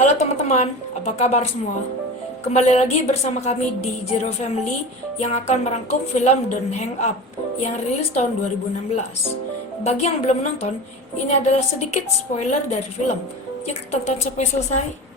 Halo teman-teman, apa kabar semua? Kembali lagi bersama kami di Zero Family yang akan merangkum film Don't Hang Up yang rilis tahun 2016. Bagi yang belum nonton, ini adalah sedikit spoiler dari film. Yuk tonton sampai selesai.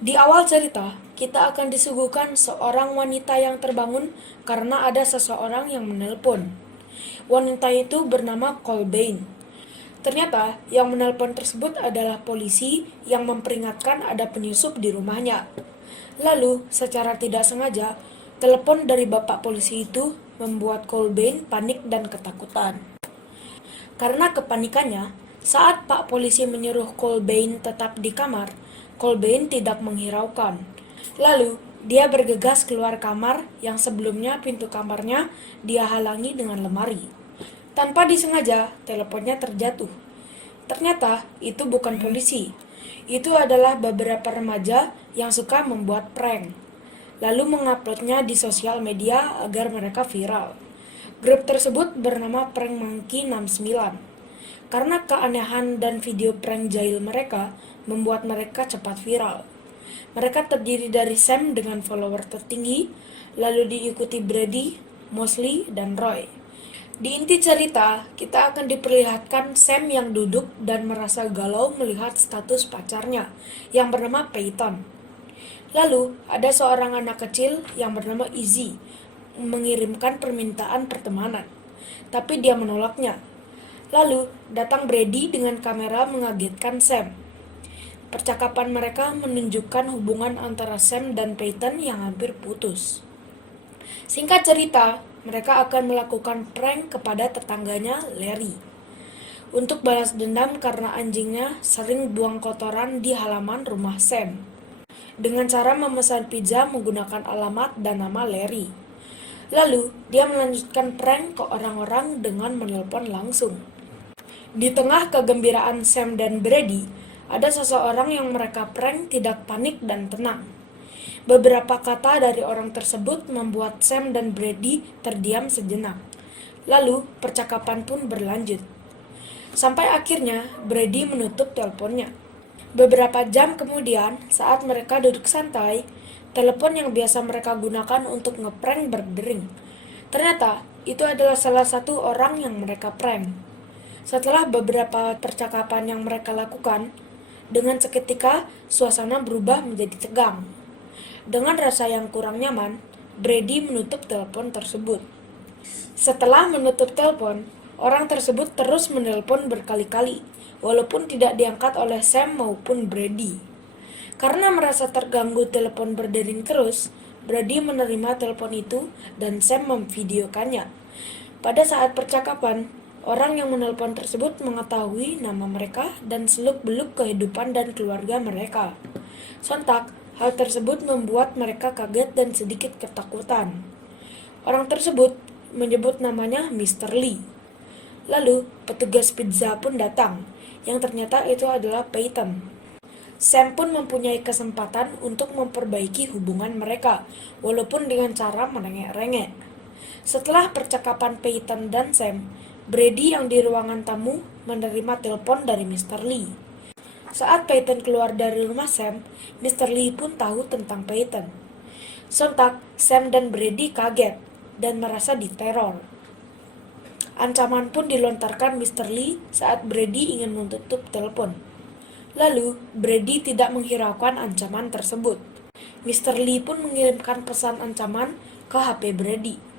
Di awal cerita, kita akan disuguhkan seorang wanita yang terbangun karena ada seseorang yang menelpon. Wanita itu bernama Colbain. Ternyata yang menelpon tersebut adalah polisi yang memperingatkan ada penyusup di rumahnya. Lalu, secara tidak sengaja, telepon dari bapak polisi itu membuat Colbain panik dan ketakutan. Karena kepanikannya, saat Pak Polisi menyuruh Colbain tetap di kamar, Colbain tidak menghiraukan. Lalu, dia bergegas keluar kamar yang sebelumnya pintu kamarnya dia halangi dengan lemari. Tanpa disengaja, teleponnya terjatuh. Ternyata, itu bukan polisi. Itu adalah beberapa remaja yang suka membuat prank, lalu menguploadnya di sosial media agar mereka viral. Grup tersebut bernama Prank Monkey 69. Karena keanehan dan video prank jahil mereka membuat mereka cepat viral. Mereka terdiri dari Sam dengan follower tertinggi, lalu diikuti Brady, Mosley, dan Roy. Di inti cerita, kita akan diperlihatkan Sam yang duduk dan merasa galau melihat status pacarnya yang bernama Peyton. Lalu, ada seorang anak kecil yang bernama Izzy mengirimkan permintaan pertemanan, tapi dia menolaknya. Lalu, datang Brady dengan kamera mengagetkan Sam. Percakapan mereka menunjukkan hubungan antara Sam dan Peyton yang hampir putus. Singkat cerita, mereka akan melakukan prank kepada tetangganya, Larry, untuk balas dendam karena anjingnya sering buang kotoran di halaman rumah Sam, dengan cara memesan pizza menggunakan alamat dan nama Larry. Lalu, dia melanjutkan prank ke orang-orang dengan menelpon langsung. Di tengah kegembiraan Sam dan Brady, ada seseorang yang mereka prank tidak panik dan tenang. Beberapa kata dari orang tersebut membuat Sam dan Brady terdiam sejenak. Lalu, percakapan pun berlanjut. Sampai akhirnya, Brady menutup teleponnya. Beberapa jam kemudian, saat mereka duduk santai, telepon yang biasa mereka gunakan untuk ngeprank berdering. Ternyata, itu adalah salah satu orang yang mereka prank. Setelah beberapa percakapan yang mereka lakukan, dengan seketika suasana berubah menjadi tegang. Dengan rasa yang kurang nyaman, Brady menutup telepon tersebut. Setelah menutup telepon, orang tersebut terus menelpon berkali-kali, walaupun tidak diangkat oleh Sam maupun Brady. Karena merasa terganggu telepon berdering terus, Brady menerima telepon itu dan Sam memvideokannya. Pada saat percakapan, orang yang menelpon tersebut mengetahui nama mereka dan seluk-beluk kehidupan dan keluarga mereka. Sontak, hal tersebut membuat mereka kaget dan sedikit ketakutan. Orang tersebut menyebut namanya Mr. Lee. Lalu, petugas pizza pun datang, yang ternyata itu adalah Peyton. Sam pun mempunyai kesempatan untuk memperbaiki hubungan mereka, walaupun dengan cara merengek-rengek. Setelah percakapan Peyton dan Sam, Brady yang di ruangan tamu menerima telepon dari Mr. Lee. Saat Peyton keluar dari rumah Sam, Mr. Lee pun tahu tentang Peyton. Sontak, Sam dan Brady kaget dan merasa diteror. Ancaman pun dilontarkan Mr. Lee saat Brady ingin menutup telepon. Lalu, Brady tidak menghiraukan ancaman tersebut. Mr. Lee pun mengirimkan pesan ancaman ke HP Brady.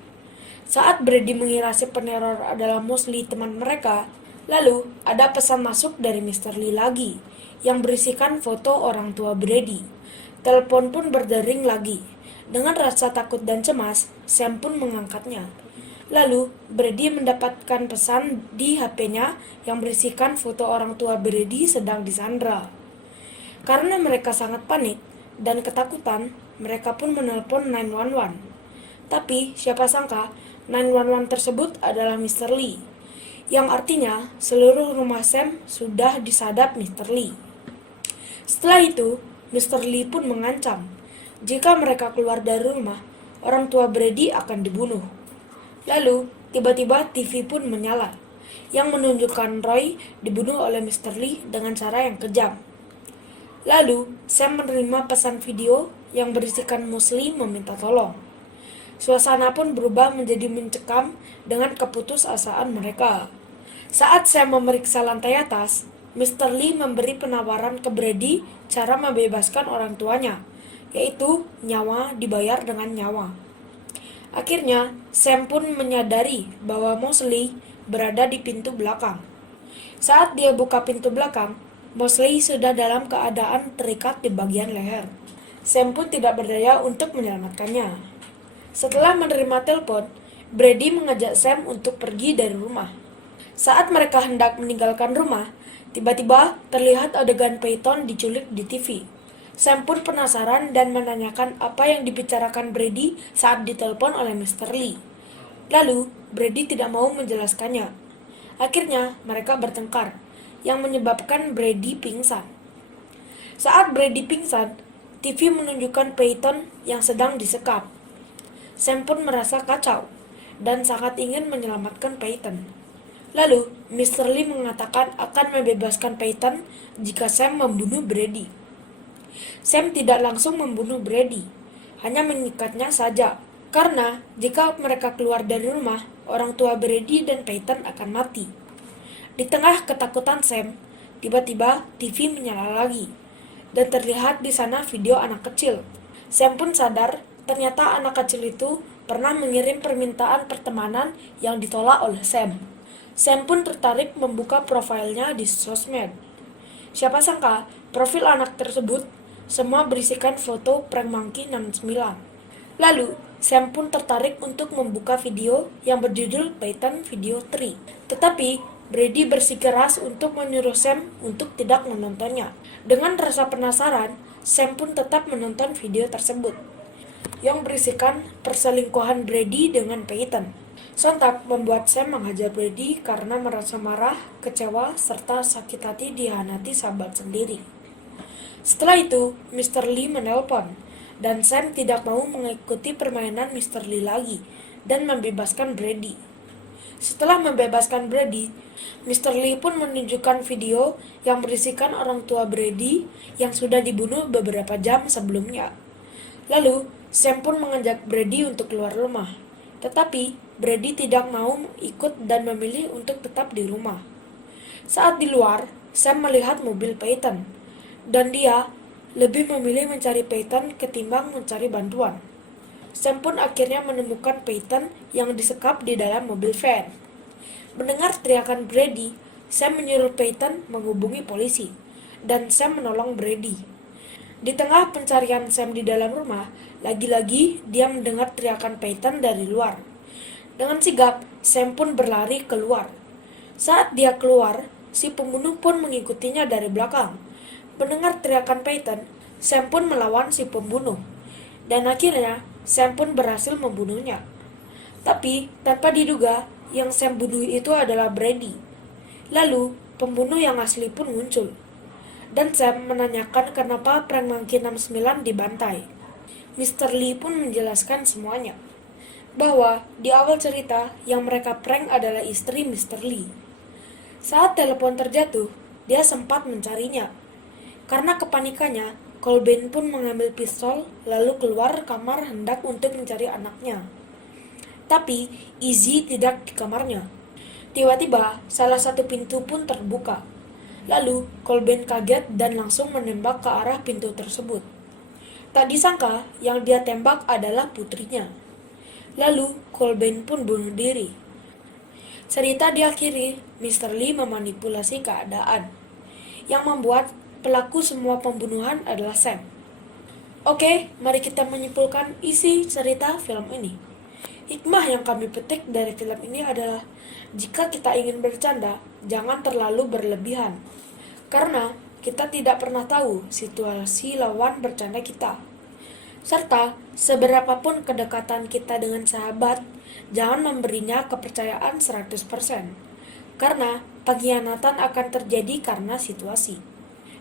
Saat Brady mengira si peneror adalah Mosley teman mereka, lalu ada pesan masuk dari Mr. Lee lagi, yang berisikan foto orang tua Brady. Telepon pun berdering lagi. Dengan rasa takut dan cemas, Sam pun mengangkatnya. Lalu, Brady mendapatkan pesan di HP-nya yang berisikan foto orang tua Brady sedang disandra. Karena mereka sangat panik dan ketakutan, mereka pun menelpon 911. Tapi, siapa sangka, 911 tersebut adalah Mr. Lee, yang artinya seluruh rumah Sam sudah disadap Mr. Lee. Setelah itu, Mr. Lee pun mengancam, jika mereka keluar dari rumah, orang tua Brady akan dibunuh. Lalu, tiba-tiba TV pun menyala, yang menunjukkan Roy dibunuh oleh Mr. Lee dengan cara yang kejam. Lalu, Sam menerima pesan video yang berisikan Mosley meminta tolong. Suasana pun berubah menjadi mencekam dengan keputusasaan mereka. Saat Sam memeriksa lantai atas, Mr. Lee memberi penawaran ke Brady cara membebaskan orang tuanya, yaitu nyawa dibayar dengan nyawa. Akhirnya, Sam pun menyadari bahwa Mosley berada di pintu belakang. Saat dia buka pintu belakang, Mosley sudah dalam keadaan terikat di bagian leher. Sam pun tidak berdaya untuk menyelamatkannya. Setelah menerima telepon, Brady mengajak Sam untuk pergi dari rumah. Saat mereka hendak meninggalkan rumah, tiba-tiba terlihat adegan Peyton diculik di TV. Sam pun penasaran dan menanyakan apa yang dibicarakan Brady saat ditelepon oleh Mr. Lee. Lalu, Brady tidak mau menjelaskannya. Akhirnya, mereka bertengkar, yang menyebabkan Brady pingsan. Saat Brady pingsan, TV menunjukkan Peyton yang sedang disekap. Sam pun merasa kacau dan sangat ingin menyelamatkan Peyton. Lalu, Mr. Lee mengatakan akan membebaskan Peyton jika Sam membunuh Brady. Sam tidak langsung membunuh Brady, hanya mengikatnya saja. Karena jika mereka keluar dari rumah, orang tua Brady dan Peyton akan mati. Di tengah ketakutan Sam, tiba-tiba TV menyala lagi, dan terlihat di sana video anak kecil. Sam pun sadar ternyata anak kecil itu pernah mengirim permintaan pertemanan yang ditolak oleh Sam. Sam pun tertarik membuka profilnya di sosmed. Siapa sangka, profil anak tersebut semua berisikan foto prank monkey 69. Lalu, Sam pun tertarik untuk membuka video yang berjudul Peyton Video 3. Tetapi, Brady bersikeras untuk menyuruh Sam untuk tidak menontonnya. Dengan rasa penasaran, Sam pun tetap menonton video tersebut, yang berisikan perselingkuhan Brady dengan Peyton. Sontak membuat Sam menghajar Brady karena merasa marah, kecewa, serta sakit hati dihianati sahabat sendiri. Setelah itu, Mr. Lee menelpon, dan Sam tidak mau mengikuti permainan Mr. Lee lagi dan membebaskan Brady. Setelah membebaskan Brady, Mr. Lee pun menunjukkan video yang berisikan orang tua Brady yang sudah dibunuh beberapa jam sebelumnya. Lalu, Sam pun mengajak Brady untuk keluar rumah. Tetapi, Brady tidak mau ikut dan memilih untuk tetap di rumah. Saat di luar, Sam melihat mobil Peyton, dan dia lebih memilih mencari Peyton ketimbang mencari bantuan. Sam pun akhirnya menemukan Peyton yang disekap di dalam mobil van. Mendengar teriakan Brady, Sam menyuruh Peyton menghubungi polisi, dan Sam menolong Brady. Di tengah pencarian Sam di dalam rumah, lagi-lagi dia mendengar teriakan Peyton dari luar. Dengan sigap, Sam pun berlari keluar. Saat dia keluar, si pembunuh pun mengikutinya dari belakang. Mendengar teriakan Peyton, Sam pun melawan si pembunuh. Dan akhirnya, Sam pun berhasil membunuhnya. Tapi, tanpa diduga, yang Sam bunuh itu adalah Brady. Lalu, pembunuh yang asli pun muncul. Dan Sam menanyakan kenapa prank monkey 69 dibantai. Mr. Lee pun menjelaskan semuanya, bahwa di awal cerita yang mereka prank adalah istri Mr. Lee. Saat telepon terjatuh, dia sempat mencarinya. Karena kepanikannya, Colbain pun mengambil pistol lalu keluar kamar hendak untuk mencari anaknya. Tapi Izzy tidak di kamarnya. Tiba-tiba, salah satu pintu pun terbuka. Lalu, Colbain kaget dan langsung menembak ke arah pintu tersebut. Tak disangka, yang dia tembak adalah putrinya. Lalu, Colbain pun bunuh diri. Cerita diakhiri, Mr. Lee memanipulasi keadaan, yang membuat pelaku semua pembunuhan adalah Sam. Oke, mari kita menyimpulkan isi cerita film ini. Hikmah yang kami petik dari film ini adalah, jika kita ingin bercanda, jangan terlalu berlebihan. Karena kita tidak pernah tahu situasi lawan bercanda kita. Serta, seberapapun kedekatan kita dengan sahabat, jangan memberinya kepercayaan 100%. Karena pengkhianatan akan terjadi karena situasi.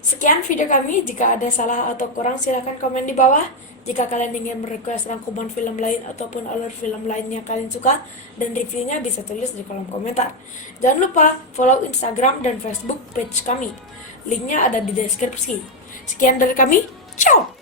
Sekian video kami, jika ada salah atau kurang silahkan komen di bawah. Jika kalian ingin merequest rangkuman film lain ataupun alur film lain yang kalian suka dan reviewnya bisa tulis di kolom komentar. Jangan lupa follow Instagram dan Facebook page kami. Linknya ada di deskripsi. Sekian dari kami, ciao!